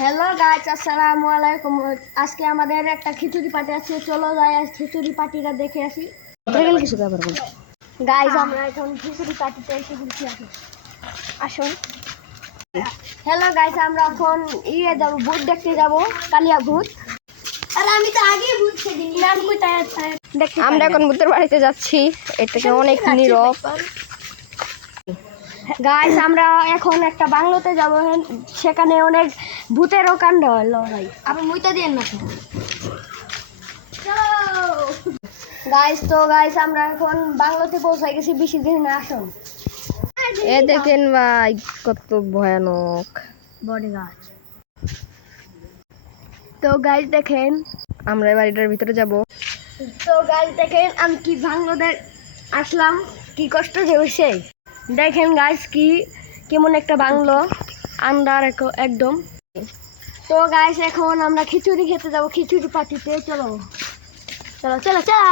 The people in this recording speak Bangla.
হ্যালো গাইস, আসসালামু আলাইকুম। আজকে আমাদের একটা খিচুড়ি পার্টি আছে, চলো যাই আজ খিচুড়ি পার্টিটা দেখে আসি। কিছু ব্যাপার গাইস, আমরা এখন খিচুড়ি পার্টিতে এসে বলছি, আসুন। হ্যালো গাইস, আমরা এখন যাবো, ভূত দেখতে যাবো, কালিয়া ভূত। আর আমি তো আগেই ভূত দেখি। আমরা এখন ভূতের বাড়িতে যাচ্ছি। এটাকে অনেক নীরব। গাইস, আমরা এখন একটা বাংলোতে যাব, সেখানে অনেক ভূতেরও কাণ্ড হলো। ভাই আপনি মুইতা দিয়েন না গাইস, আমরা এখন বাংলোতে পৌঁছাই গেছি, বেশি দিন না। আসুন, এ দেখেন ভাই, কত ভয়ানক বড় গাছ। তো গাইস দেখেন, আমরা এই বাড়িটার ভিতরে যাব। তো গাইস দেখেন, আমি কি বাংলোতে আসলাম, কি কষ্ট যে হয়েছে। দেখেন গাইস, কেমন একটা বাংলো, আন্ডার একদম। তো গাইস, এখন আমরা খিচুড়ি খেতে যাবো, খিচুড়ি পার্টিতে। চলো চলো চলো চলো।